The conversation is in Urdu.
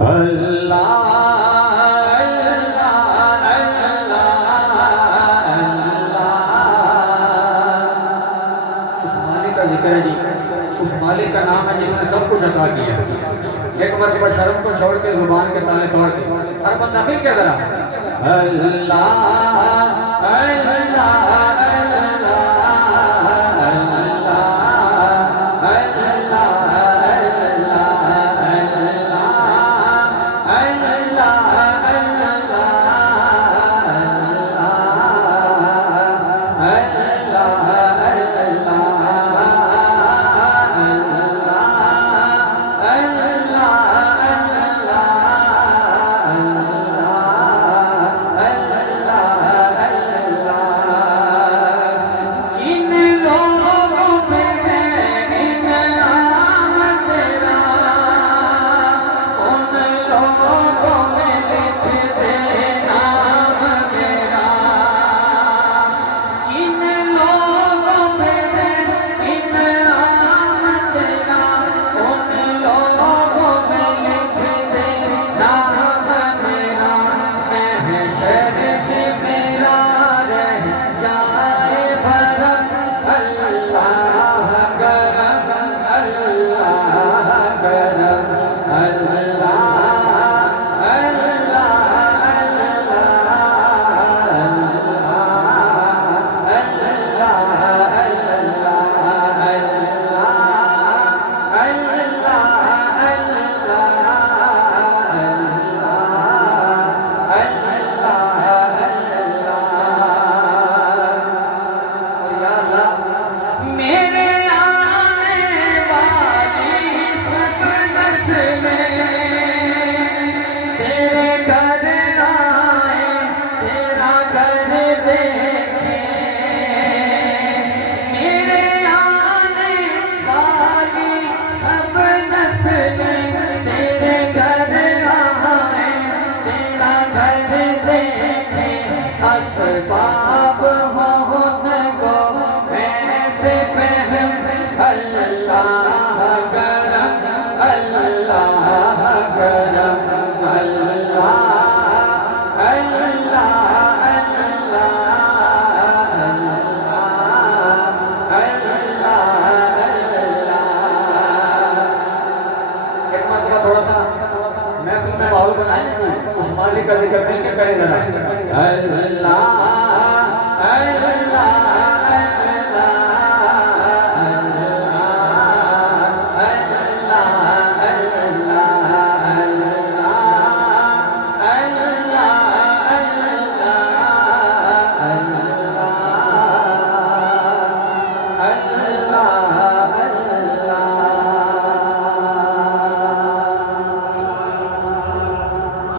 اللہ اللہ اللہ اللہ۔ اس مالک کا ذکر ہے جی، اس مالک کا نام ہے جس نے سب کچھ عطا کیا۔ ایک مرتبہ شرم کو چھوڑ کے زبان کے تانے توڑ کے ہر بندہ مل کے ذرا اللہ اللہ اسباب ہون کو ایسے فہم اللہ کرم اللہ کرم اللہ اللہ ایک مرتبہ تھوڑا سا محفل میں ماحول بنائیں اس مالک کا ذکر مل کے کریں ذرا اللہ اللہ